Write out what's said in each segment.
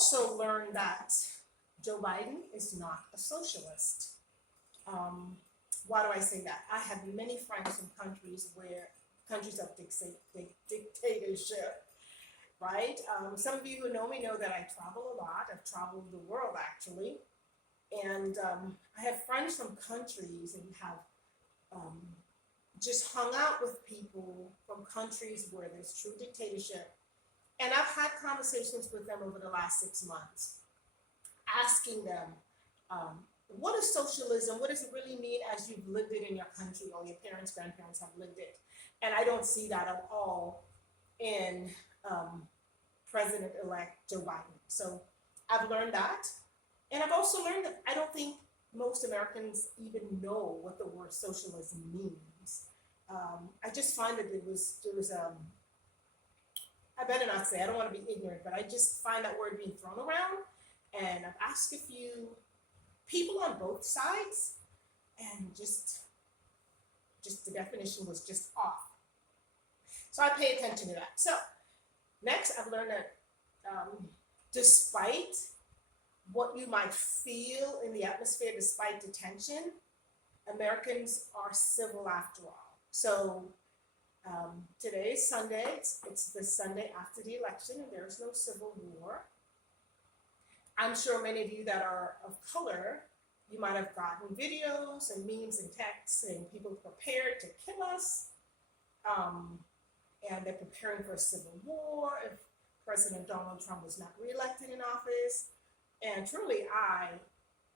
also learned that Joe Biden is not a socialist. Um, why do I say that? I have many friends from countries of dictatorship, right? Some of you who know me know that I travel a lot. I've traveled the world actually, and I have friends from countries and have um, just hung out with people from countries where there's true dictatorship. And I've had conversations with them over the last 6 months, asking them, what is socialism? What does it really mean as you've lived it in your country or your parents, grandparents have lived it? And I don't see that at all in President-elect Joe Biden. So I've learned that. And I've also learned that I don't think most Americans even know what the word socialism means. I just find that I better not say, I don't want to be ignorant, but I just find that word being thrown around. And I've asked a few people on both sides, and just the definition was just off. So I pay attention to that. So next, I've learned that despite what you might feel in the atmosphere, despite the tension, Americans are civil after all. So today is Sunday. It's the Sunday after the election, and there is no civil war. I'm sure many of you that are of color, you might have gotten videos and memes and texts and people prepared to kill us. And they're preparing for a civil war if President Donald Trump was not reelected in office. And truly, I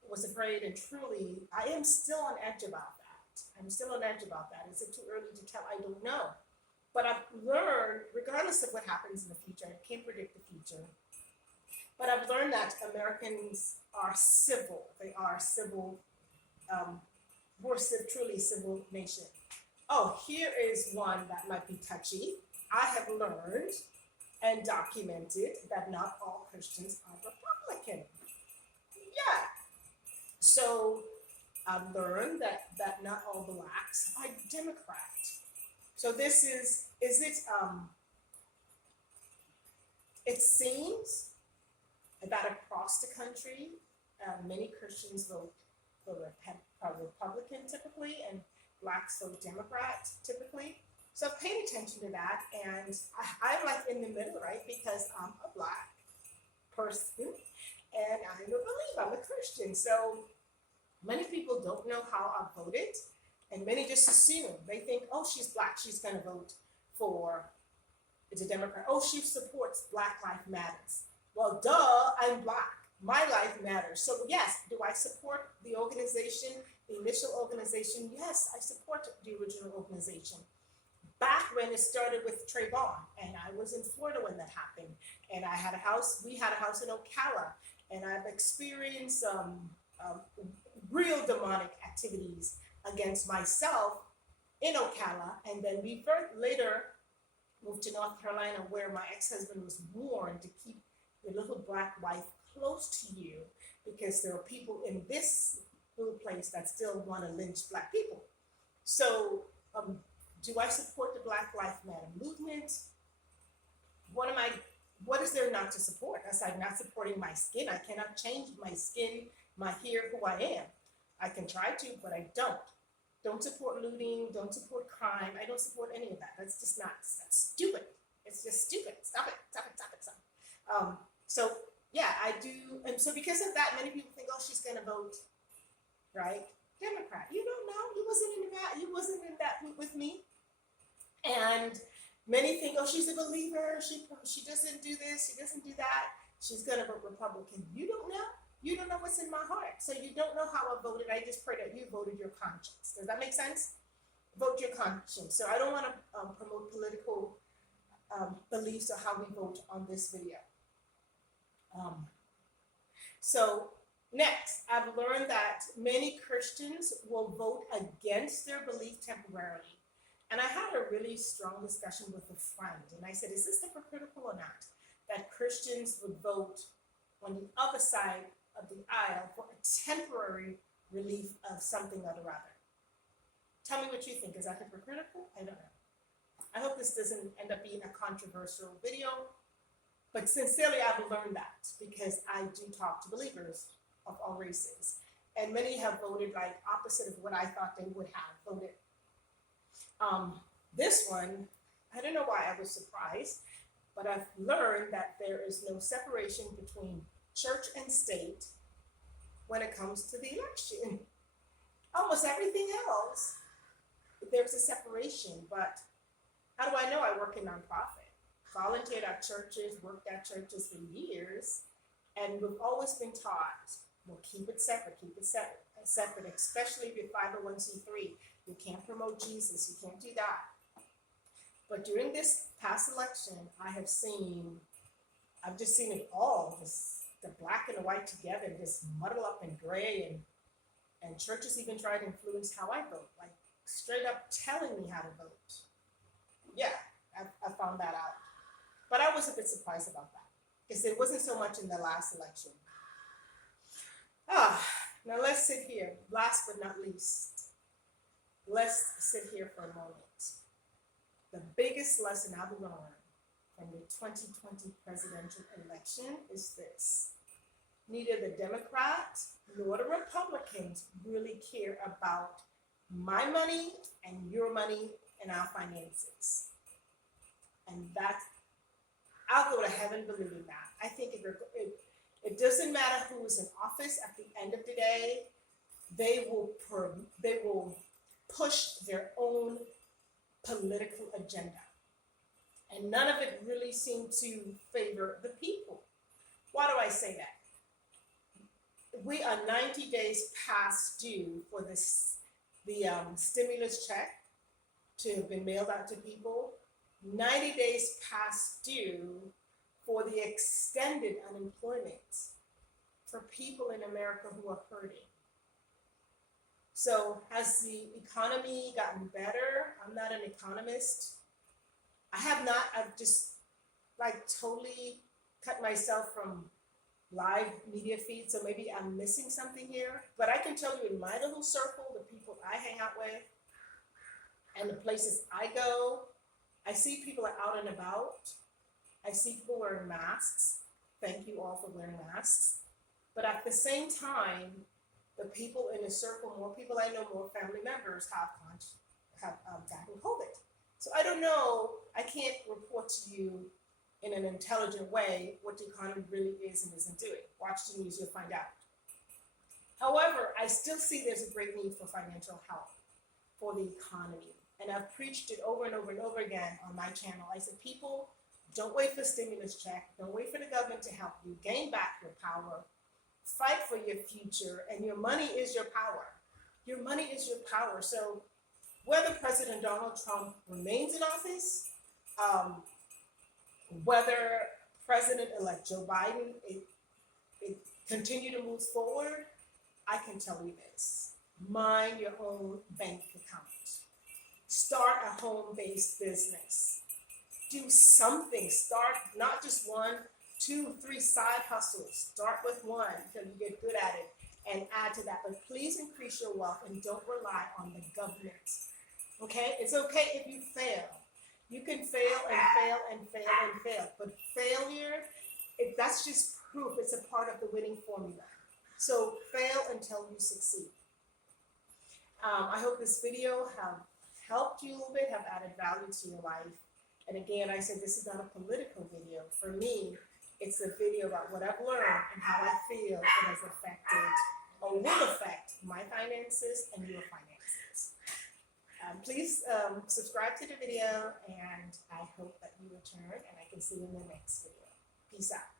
was afraid, and truly, I am still on edge about that. I'm still on edge about that. Is it too early to tell? I don't know. But I've learned, regardless of what happens in the future, I can't predict the future, but I've learned that Americans are civil. They are civil. We're truly civil nation. Oh, here is one that might be touchy. I have learned and documented that not all Christians are Republican. Yeah. So I've learned that not all blacks are Democrat. So this is it, it seems that across the country, many Christians vote for Republican typically, and blacks vote Democrat typically. So pay attention to that, and I'm like in the middle, right? Because I'm a black person, and I'm a believer, I'm a Christian. So many people don't know how I voted, and many just assume. They think, oh, she's black, she's going to vote for the Democrat. Oh, she supports Black Lives Matters. Well, duh, I'm black. My life matters. So yes, do I support the organization, the initial organization? Yes, I support the original organization. Back when it started with Trayvon, and I was in Florida when that happened, and we had a house in Ocala, and I've experienced real demonic activities against myself in Ocala, and then we later moved to North Carolina, where my ex-husband was warned to keep your little black wife close to you, because there are people in this little place that still want to lynch black people. So do I support the Black Lives Matter movement? What is there not to support? Aside not supporting my skin, I cannot change my skin, my hair, who I am. I can try to, but I don't. Don't support looting, don't support crime. I don't support any of that. That's just that's stupid. It's just stupid. Stop it. So yeah, I do. And so because of that, many people think, oh, she's going to vote, right? Democrat. You don't know. You wasn't in that with me. And many think, oh, she's a believer. She doesn't do this. She doesn't do that. She's going to vote Republican. You don't know. You don't know what's in my heart. So you don't know how I voted. I just pray that you voted your conscience. Does that make sense? Vote your conscience. So I don't want to promote political beliefs or how we vote on this video. So next, I've learned that many Christians will vote against their belief temporarily. And I had a really strong discussion with a friend, and I said, is this hypocritical or not? That Christians would vote on the other side of the aisle for a temporary relief of something or other. Tell me what you think. Is that hypocritical? I don't know. I hope this doesn't end up being a controversial video. But sincerely, I've learned that because I do talk to believers of all races. And many have voted like opposite of what I thought they would have voted. This one, I don't know why I was surprised, but I've learned that there is no separation between church and state when it comes to the election. Almost everything else, there's a separation, but how do I know? I work in nonprofit, volunteered at churches, worked at churches for years, and we've always been taught, well, keep it separate, especially if you're 501c3. You can't promote Jesus, you can't do that. But during this past election, I've just seen it all, the black and the white together, just muddle up in gray, and churches even try to influence how I vote, like straight up telling me how to vote. Yeah, I found that out. But I was a bit surprised about that, because it wasn't so much in the last election. Now let's sit here, last but not least. Let's sit here for a moment. The biggest lesson I've learned from the 2020 presidential election is this. Neither the Democrats nor the Republicans really care about my money and your money and our finances. And I'll go to heaven believing that. I think it doesn't matter who is in office at the end of the day, they will push their own political agenda. And none of it really seemed to favor the people. Why do I say that? We are 90 days past due for the stimulus check to have been mailed out to people. 90 days past due for the extended unemployment for people in America who are hurting. So has the economy gotten better? I'm not an economist. I've just totally cut myself from live media feeds, so maybe I'm missing something here. But I can tell you in my little circle, the people I hang out with and the places I go, I see people are out and about. I see people wearing masks. Thank you all for wearing masks. But at the same time, the people in the circle, more people I know, more family members have gotten COVID. So I don't know, I can't report to you in an intelligent way what the economy really is and isn't doing. Watch the news, you'll find out. However, I still see there's a great need for financial help for the economy. And I've preached it over and over and over again on my channel. I said, people, don't wait for stimulus check. Don't wait for the government to help you. Gain back your power. Fight for your future, and your money is your power. Your money is your power. So whether President Donald Trump remains in office, whether President-elect Joe Biden continue to move forward, I can tell you this. Mind your own bank account. Start a home-based business. Do something. Start not just 1, 2, 3 side hustles. Start with one until you get good at it and add to that. But please increase your wealth and don't rely on the government. Okay? It's okay if you fail. You can fail and fail and fail and fail. But failure, that's just proof. It's a part of the winning formula. So fail until you succeed. I hope this video have helped you a little bit, have added value to your life. And again, I said this is not a political video. For me, it's a video about what I've learned and how I feel it has affected or will affect my finances and your finances. Please subscribe to the video, and I hope that you return, and I can see you in the next video. Peace out.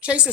Chase